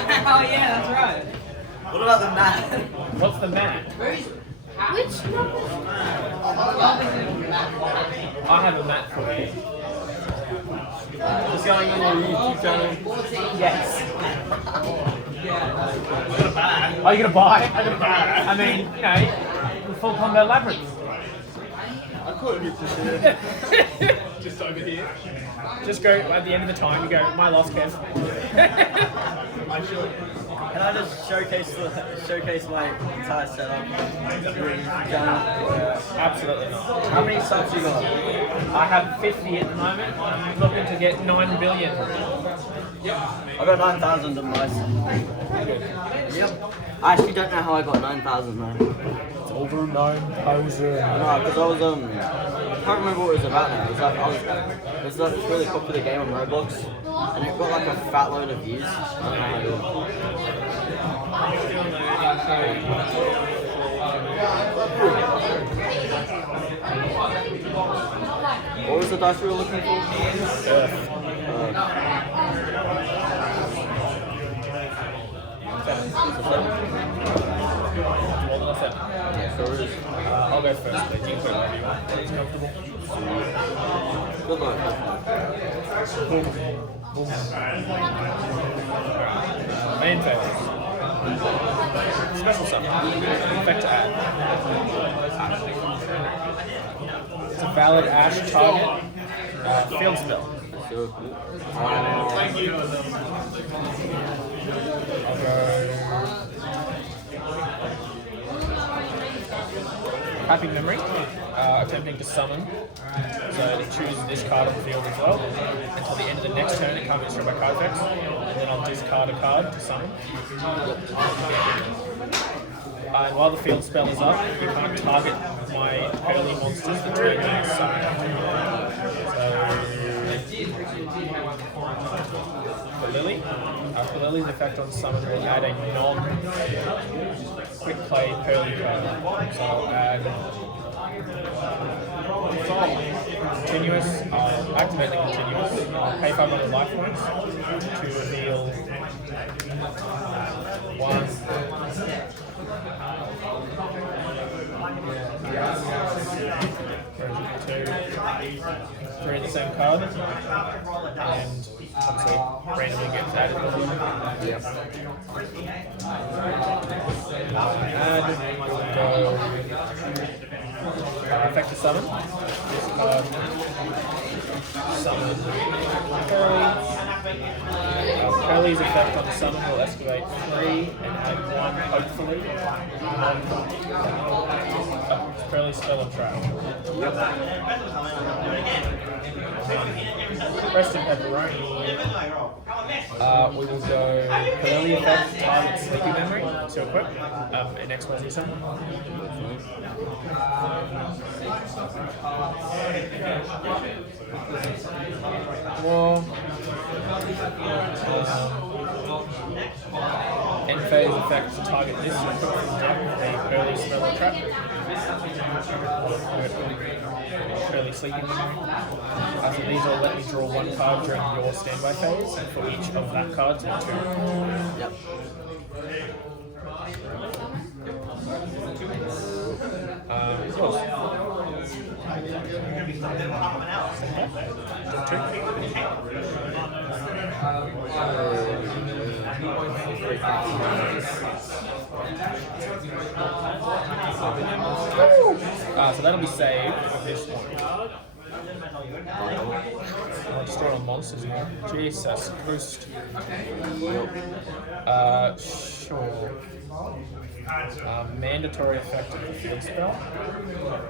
Oh yeah, that's right. What about the mat? What's the mat? Which number? I have a mat for you. Just going on your YouTube channel. Yes. I got a bag. Are you gonna buy it? I got a bag. I mean, you know, the full combo labyrinth. I could just just over here. Just go at the end of the time. You go, my loss, Kev. I should. Can I just showcase my entire setup? Absolutely not. How many subs you got? I have 50 at the moment. I'm looking to get 9 billion. I got 9,000 of my. Yep. I actually don't know how I got 9,000 though. It's overknown poser. No, because I was I can't remember what it was about now. It was like this really popular game on Roblox, and it got like a fat load of views. I don't know how to do it. What was the dice we were looking for? Sure is. I'll go first, please. You can put it wherever you want. It's comfortable. Good luck. Main phase. Special summon. Effect to add. It's a valid Ash target. Field spell. Thank you. I'll go. Happy Memory, attempting to summon, so to choose this card on the field as well. Until the end of the next turn, it can't be destroyed by card effects. And then I'll discard a card to summon. And while the field spell is up, you can't target my Purrely monsters the turn you summon. So, Purrely's effect on summon will add a non-quick play Purrely card. So I'll add Continuous, I'll activate the Continuous, I'll pay 500 life points to reveal one. Two, three of the same card, and obviously randomly gets added. Yep. Add, go, effect to summon. This card, summon Purrely. Purrely's effect on the summon will escalate 3 and add 1, hopefully. Purrely spell and trap. Yep. Preston Pepperoni. We will go Purrely effect, target Sleepy Memory to equip in XYZ summon. Well, end phase effect to target this to equip from deck with a Purrely spell or trap. Purrely Sleepy Memory. After these, I'll let me draw 1 card during your standby phase, and for each of that card, take 2. Yep. Yours. So that'll be saved for this one. I'll just throw on monsters here. Jesus Christ. Sure. Mandatory effect of the field spell.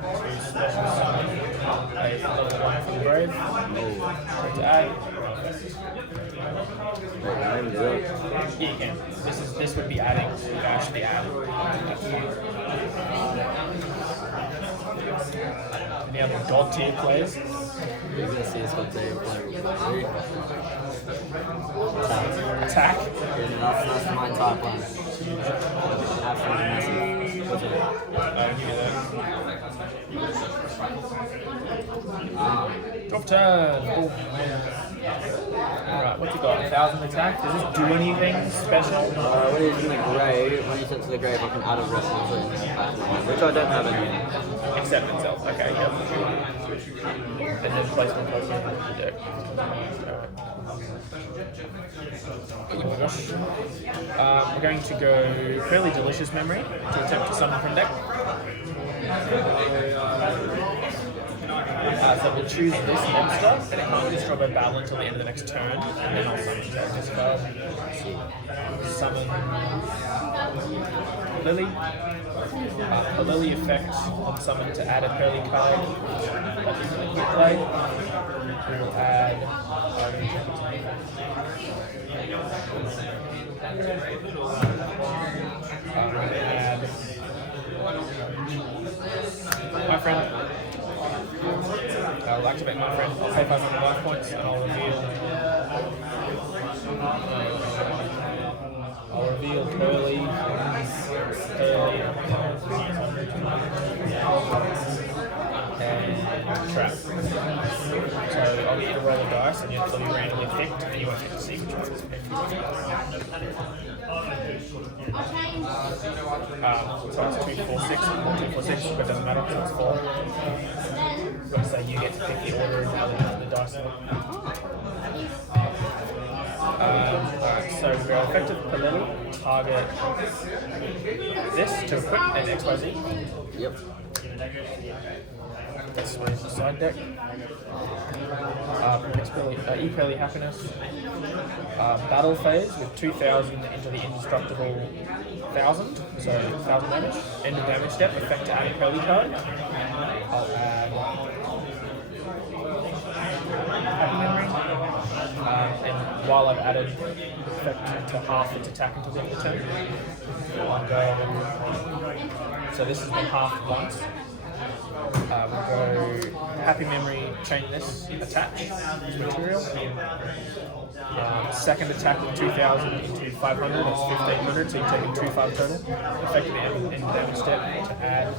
2 special summon. A level 1 for the brave. Try to add. Yeah, you can. This would be adding. You can actually add. Any other god tier players? You're gonna see this god tier playing. Attack. That's my entire plan. Absolutely massive. What's it? Drop turn. Alright, what's he got? 1,000 attack? Does this do anything special? When he's in the grave, when he's sent to the grave, I can add a rock monster in there, which I don't have anymore. Except itself. Okay, yep. And then placement Pokemon in the deck. Oh my gosh. We're going to go Fairly Delicious Memory to attempt to summon from deck. So we'll choose this monster, and it can't destroy by battle until the end of the next turn, and then I'll summon it. Discard. Summon Lily. A Lily effect on summon to add a Purrely card. That's a quick play. We'll add. My friend. I'll activate my friend. I'll pay 500 life points, and I'll reveal Purrely, and trap. So I'll get you to roll a dice, and you'll be randomly picked, and you won't get to see which one is picked. So it's 2, 4, 6, 2, 4, 6, but it doesn't matter, so it's 4. So you get to pick the order and the dice. Alright, so we're effective Purrely, target this to equip an XYZ. Yep. That's the side deck. Purrely Happiness. Battle phase with 2,000 into the indestructible 1,000, so 1,000 damage. End of damage step, effect to add a Purrely card. I'll add Happy Memory. And while I've added effect to half its attack until the end of the turn, I'll go. So this has been halved once. We'll go Happy Memory, chain this, attach material. Second attack with 2,000 into 500, that's 1,500, so you're taking 2/5 total. Effective end damage step to add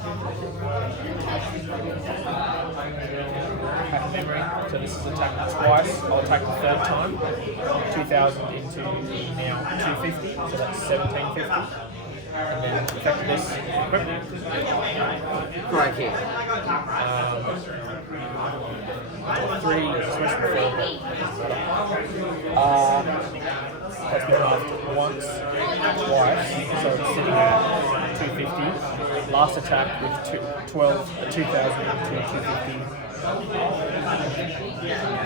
Happy Memory. So this is attacked twice. I'll attack the third time. 2,000 into now 250, so that's 1,750. And then effect this equipment. Right here. 3, that's been halved once, twice, so it's sitting at 250. Last attack with 2,000 into 250.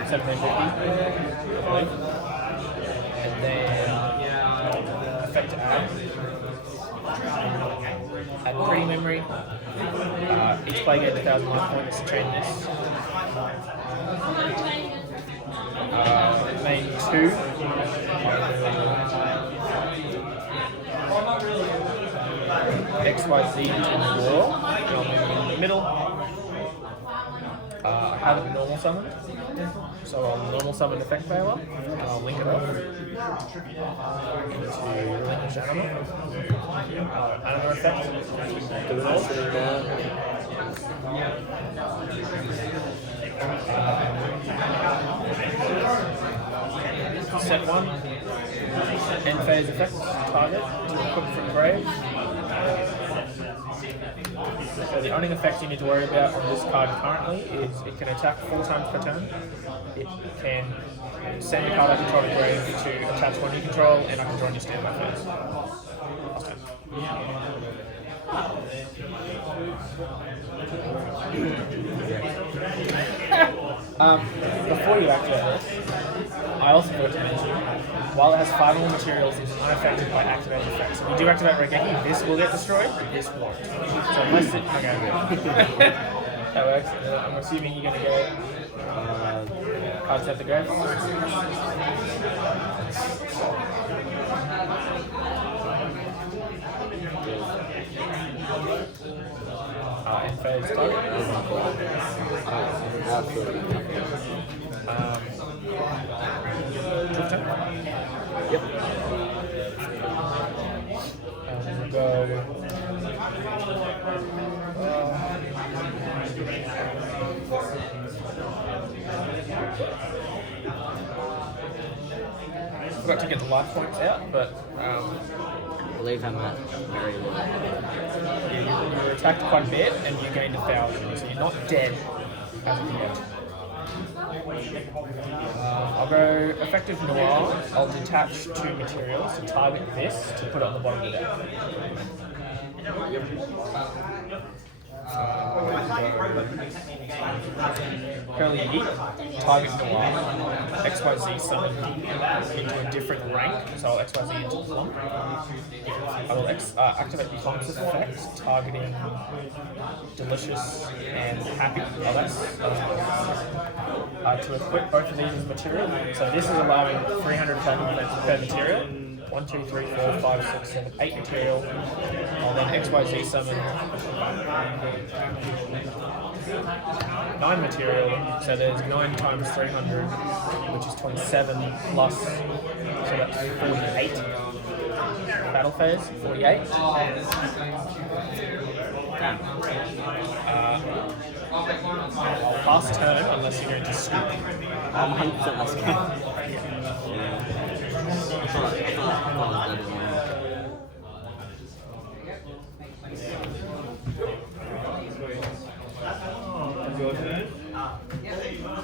750. And then effect to add Pretty Memory. Each player gets 1,000 life points. Chain this. Main 2. XYZ to the wall. I'll move in the middle. I have a normal summon. So I'll normal summon Effect Veiler, and I'll link it off into Relinquish Animal. Animal Effect. Do it all. Set 1. End phase effect. Target. Equip from grave. So the only effect you need to worry about on this card currently is it can attack 4 times per turn. It can send a card I control to grave to attach one you control, and I can draw on your standby phase. Last turn. Before you activate this, I also forgot to mention, while it has 5 more materials, it's unaffected by activated effects. If you do activate Regeki, this will get destroyed, but this won't. So unless it... Okay, that works. I'm assuming you're going to go... cards at the grave. End phase target. Yep. We'll go. forgot to get the life points out, but I believe I'm at very low. you were attacked quite a bit and you gained 1,000, so you're not dead as of yet. I'll go effective noir. I'll detach 2 materials to target this to put it on the bottom of the deck. Purrely Yeet, target noir, XYZ summon into a different rank, so I'll XYZ into Plum. I will activate the Plump's effect, targeting Delicious and Happy LS. To equip both of these as material, so this is allowing 300 attacking defense per material. 1, 2, 3, 4, 5, 6, 7, 8 material. I'll then XYZ summon 9 material, so there's 9 times 300, which is 27 plus, so that's 48. Battle phase, 48. I'll pass turn unless you're going to scoop. I'm 100% less good. I thought I was dead as well.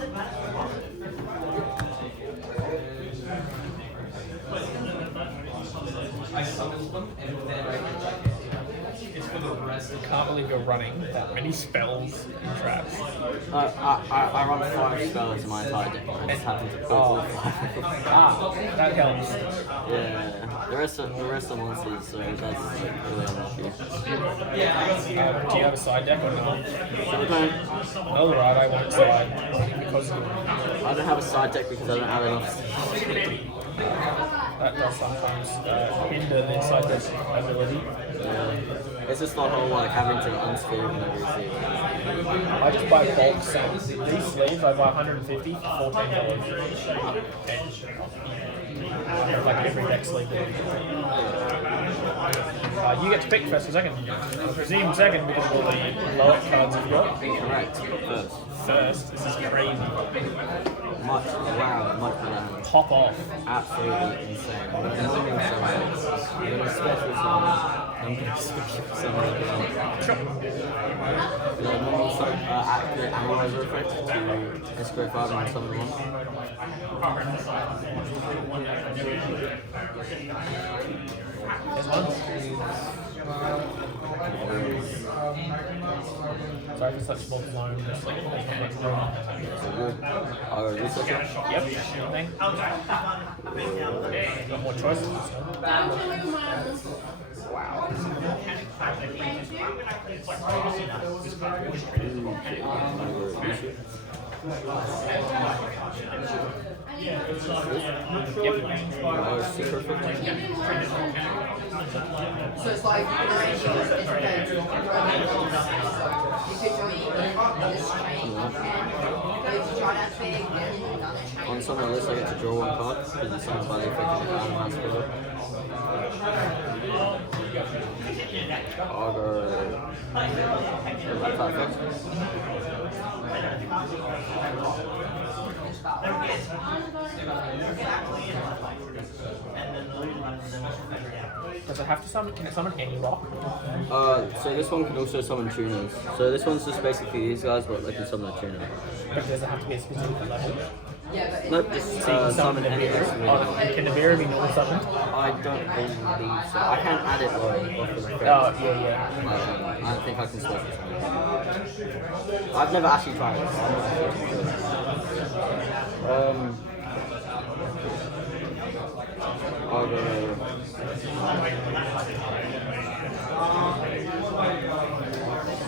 I can't believe you're running that many spells and traps. I run 5 spells in my entire deck. I just happen to pull all 5. That helps. Yeah, the rest of the monsters, so that's like really unlucky. Do you have a side deck or not? Sometimes Alright, I won't side. Because I don't have a side deck because I don't have enough. that does sometimes hinder the side deck ability. Yeah. It's just not whole like having to unscrew whenever you see it. I just buy bulk sets. These sleeves I buy 150 for $14. Like every deck sleeve. You get to pick first or second. I presume second because of all the lower cards you've got. Correct. First, this is crazy. Much better. Pop off. Absolutely insane. I'm going to special summon. I'm going to special summon. Sure. The normal activate analyzer effect to escort 5 and summon 1. There's one. Sorry for such small zone. Researcher? Yep. Anything? Got more choices. Wow. Yep. Secret So it's like you could join in this chain and go to draw that big and another chain. on some of the list, I get to draw 1 card because it's summoned by the effect of the Adamancipator. Augur. Perfect. Does it have to summon? Can it summon any rock? So this one can also summon tuners. So this one's just basically these guys, but they can summon a tuner. But does it have to be a specific level? Nope, just So you can summon any Nibiru. extra. Can Nibiru be normal summoned? I don't believe so. I can't add it though. Oh, yeah. I don't think I can switch it. I've never actually tried it. I'll go.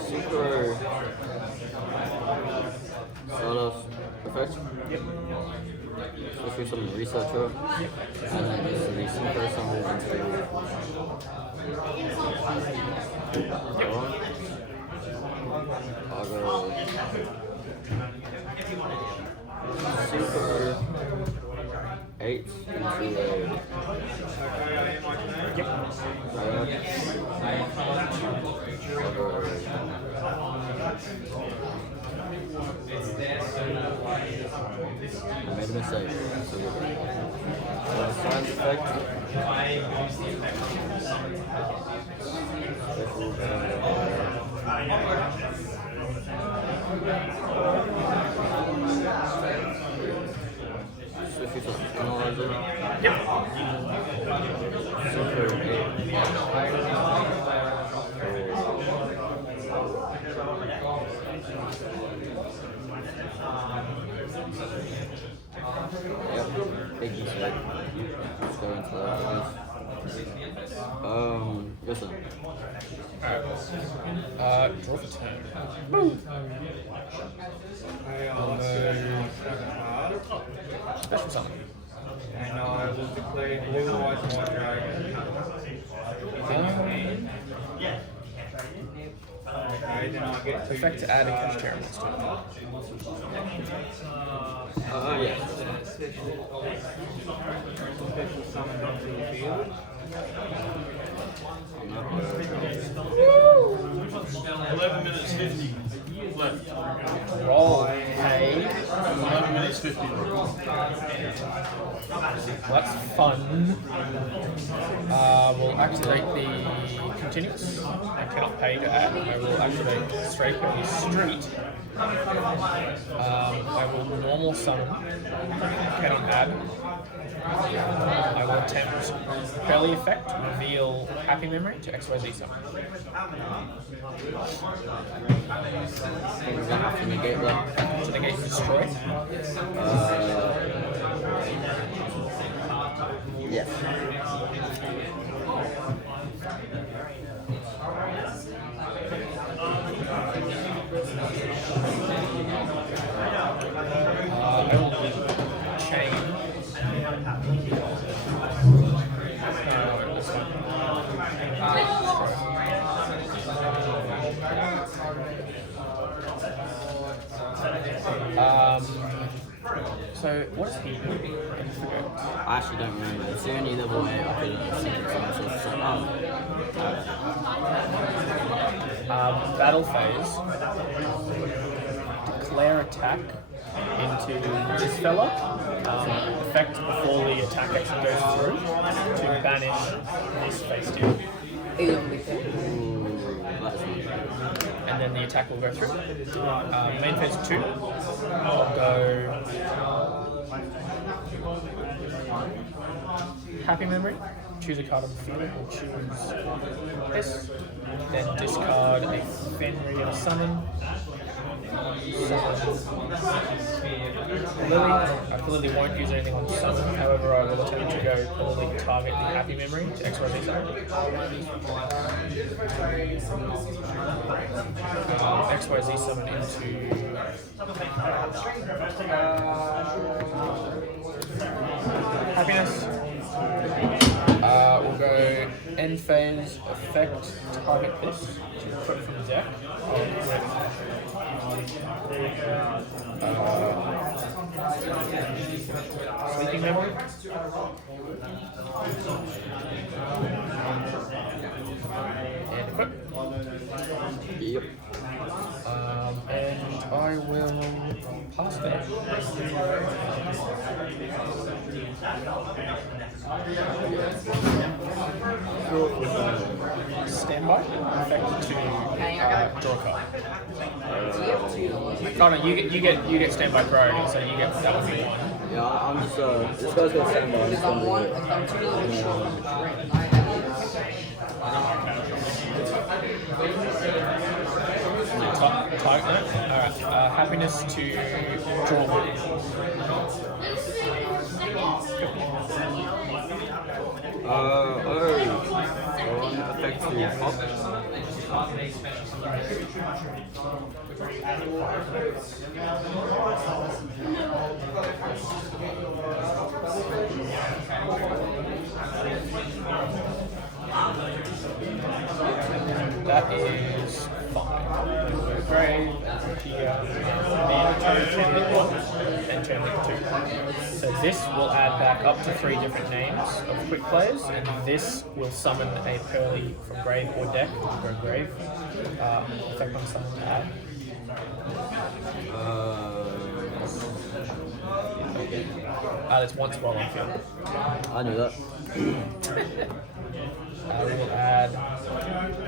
Super. Solos. Perfect. Yep. Let's do some researcher. And then use the super summon into. I'll go. Super 8 into a. Yep. I made a mistake. So Science effect. Swiftly to analyzer. Yep. Super 8. Yep, big mistake. Let's go into that, I guess. Listen. Alright. Draw for turn. Boom. Special summon. And I will declare Blue White Dragon. Okay, then I get to Effect to add a cash terror monster. Yeah. special summon onto the field. 11 minutes 50 left. Roll. Hey. 11 minutes 50 left. That's fun. We'll activate the continuous. I cannot pay to add. I will activate straight on the street. I will normal summon. Cannot add. I will attempt Purrely effect, reveal Happy Memory to XYZ summon. Things that have to negate that. To negate destroy. Yes. I will chain. This one. So what is he doing? I actually don't remember. It's the only level way I could have seen it from Battle phase. Declare attack into this fella. Effect before the attack action goes through to banish this face deal. And then the attack will go through. Main phase 2. I'll go Happy Memory. Choose a card on the field. We'll choose this. Then discard a Fenrir summon. Purrely won't use anything on summon, however I will attempt to go Purrely target the Happy Memory to XYZ summon. XYZ summon into Happiness. We'll go end phase effect target this to put it from the deck. Sleeping Memory. And equip. Yep. And I will pass that. Standby. Effect to draw a card. Oh no, you get standby priority, so you get that would be one. Yeah, I'm just this guy's got standby. I'm just wondering. Alright, happiness to draw one. One effect to pop. That is fine. Grave, here, and turn link 1, and turn link 2. So this will add back up to 3 different names of quick players, and this will summon a Purrely from grave or deck. Go grave. Effect on summon to add. That's once while on field. I knew that. We will add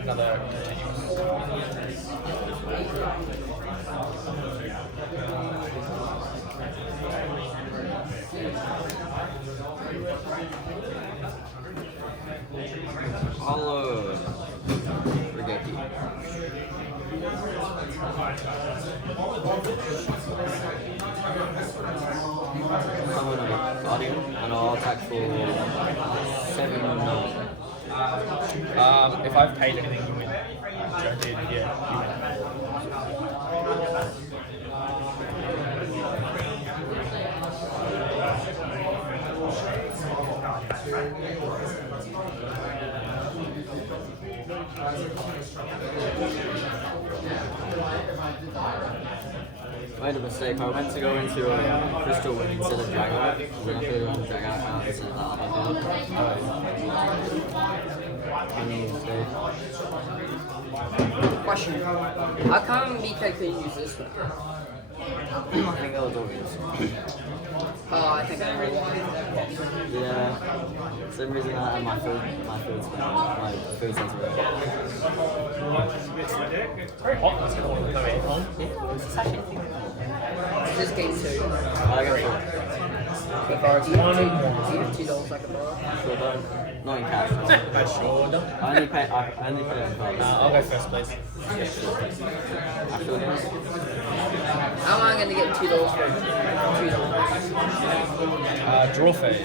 another continuous. Hollow. Regeki. Summon a Guardian, and I'll attack for 7. If I've paid anything, you win. Which I did, yeah, you win. I made a mistake. I meant to go into a Crystal Wing instead of Dragon, and then I put it on Dragon account instead of that other card. Question. How come BK couldn't use this one? I think that was obvious. Oh, I think I realized. Yeah. For some reason I had my food sense It's very hot. Let's get on with no aircon. Just game 2. I go for it. The cards one and one. Do you have $2 I can borrow? Sure don't. Not in cash. I sure don't. I only pay on cards. I'll go first, please. Actually, How am I going to get $2 for $2? Draw phase.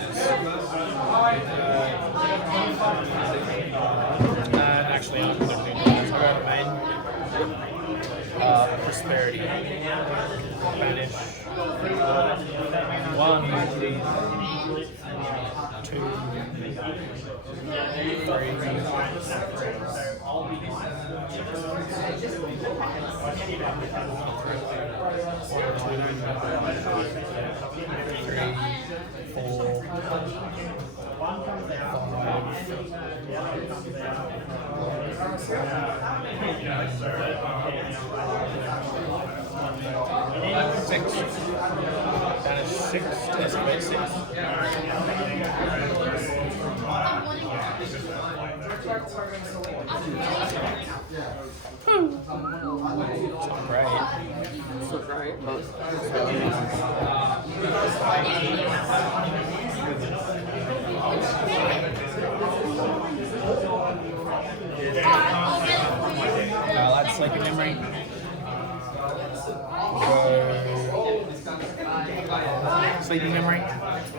Actually, I'm going to do this. I'll go to main. Prosperity. Banish. 1, 2, 6. That is 6 to escalate 6. so great. But I'll add sleeping memory. Sleeping memory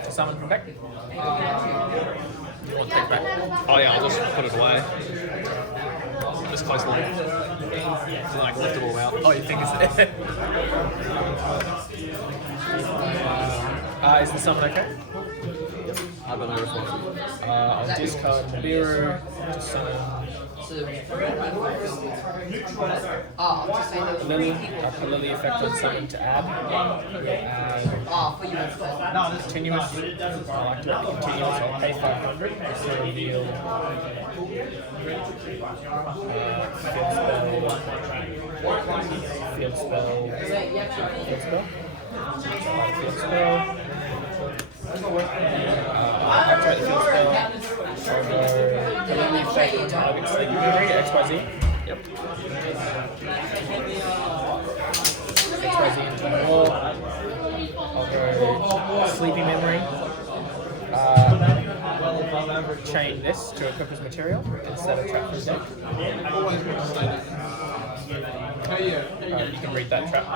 to summon from deck. What, take back? Oh yeah, I'll just put it away. Just close the line. So then I can lift it all out. Oh, you think it's there? Is the summon okay? I've got no response. I'll discard Nibiru to summon Lily. I'll put Lily effect on summon to add. For you as well. Continuous. I like to add continuous. I'll pay 500. This will reveal field spell. Field spell. Field spell. Activate the field spell. So go Purrely effect on target sleeping memory, XYZ. Yep. XYZ into the wall. I'll go sleeping memory. Chain this to equip as material instead of trap from deck. You can read that trap.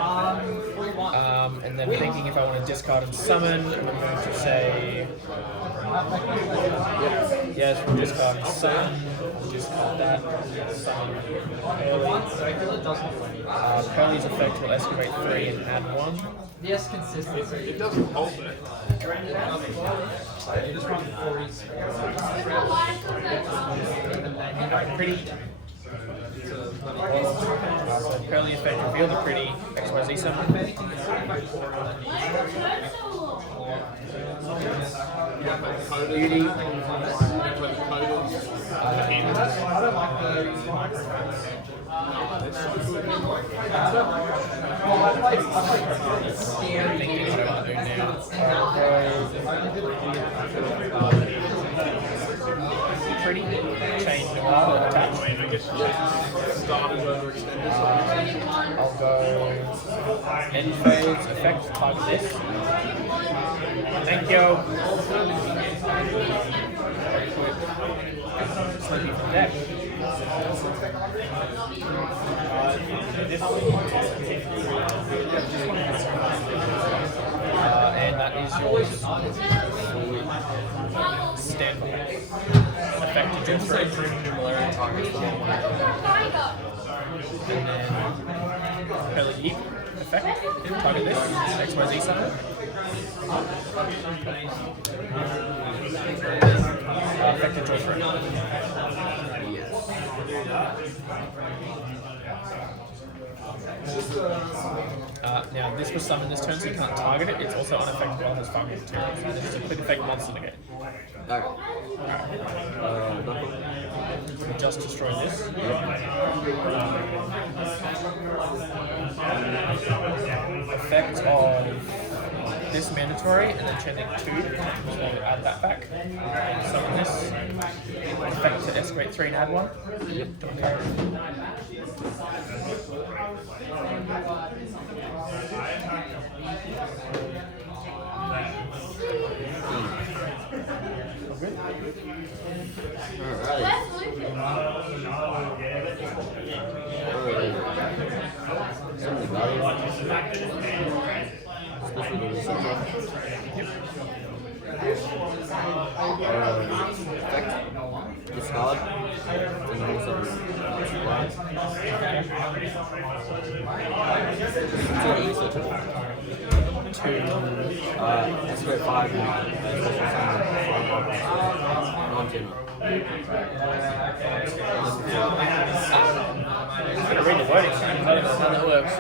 And then thinking if I want to discard and summon, I'm going to say yes, we'll discard and summon. Discard that. Summon Purrely's effect will escalate 3 and add 1. Yes, consistency. It doesn't hold it. Pretty. So Purrely effect reveal the pretty XYZ summon. Beauty. Thinking what I want to do Pretty change the wild attack. I'll go end phase effect type this. Thank you. Sleepy from deck. And that is yours. Stand by. Effective to three. And then Purrely Deep effect. Target this. XYZ summon. Effective to three. Now this was summoned this turn, so you can't target it. It's also unaffected while it has farming materials. And it's a quick effect monster negate. Okay. We'll just destroy this. Effect of this mandatory, and then chaining 2. So we'll add that back. Summon this. Effect to escalate 3 and add 1. Yep. Okay. Discard. Escalate 5 non-general. I'm going to read the wording, so I don't know how that works.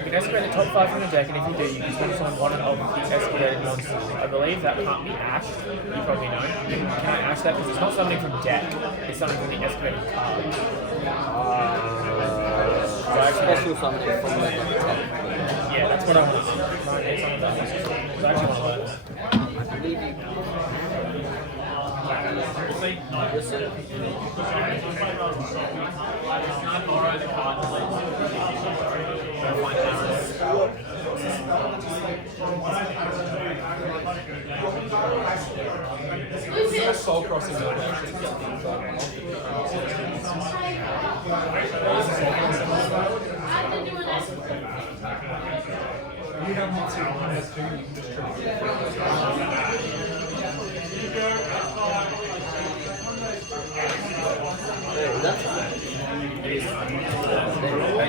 You can escalate the top 5 from the deck, and if you do, you can swap summon one of the escalated monsters. I believe that can't be Ash. You probably know. Can I Ash that? Because it's not something from deck. It's something from the escalated card. Special summon it from the deck. Yeah, that's what I want to see. It's actually one of those. I believe you. Yes, sir. Soul crossing mode actually. You have not seen this thing, you can just try.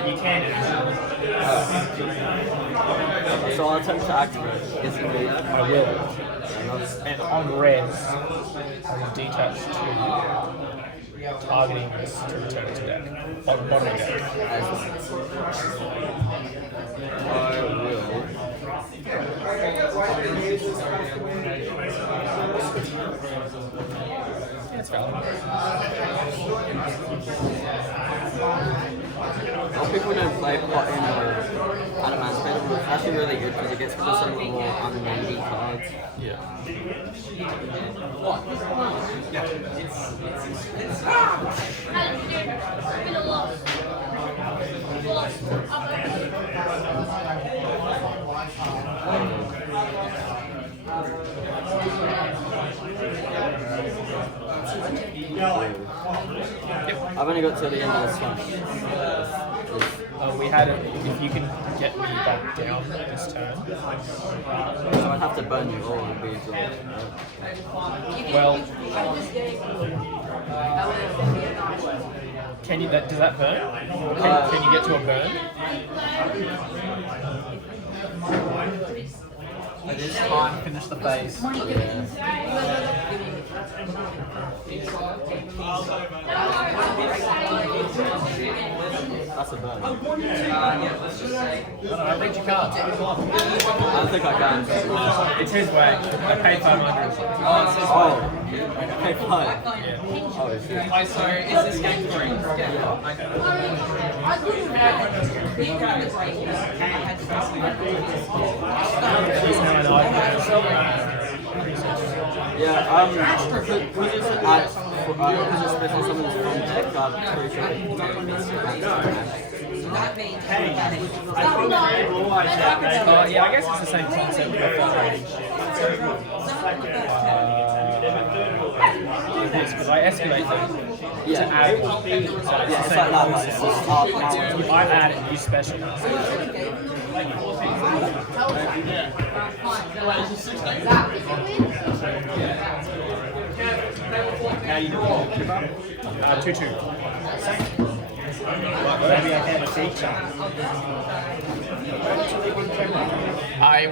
You can. So I'll attempt to activate. Yes, indeed. I will. And on res, I will detach to targeting this to return it to deck. On the bottom of deck. I will. Yeah, it's valid. Most people don't play pot in Adamancipator, but it's actually really good because it gets rid of some of the more unneedy cards. Yeah. I've only got till the end of this one. We had it, if you can get me back down this turn. So I'd have to burn you all and be like, Well, Can can you, does that burn? Can you get to a burn? It is time to finish the phase. that's a burn. I read your cards. I don't think I can. It's his way. I paid 500. Oh, it's his way. Oh, Hey, fine. Oh, shit. So is this game free? Yeah. Okay. Yeah, we just add, because especially some of this from deck, I'm pretty sure it can Yeah, I guess it's the same concept with the font rating. Yes, because I escalate them to add. So it's the same concept. I add it, you special. How you doing? 2-2. Maybe I can teach you. I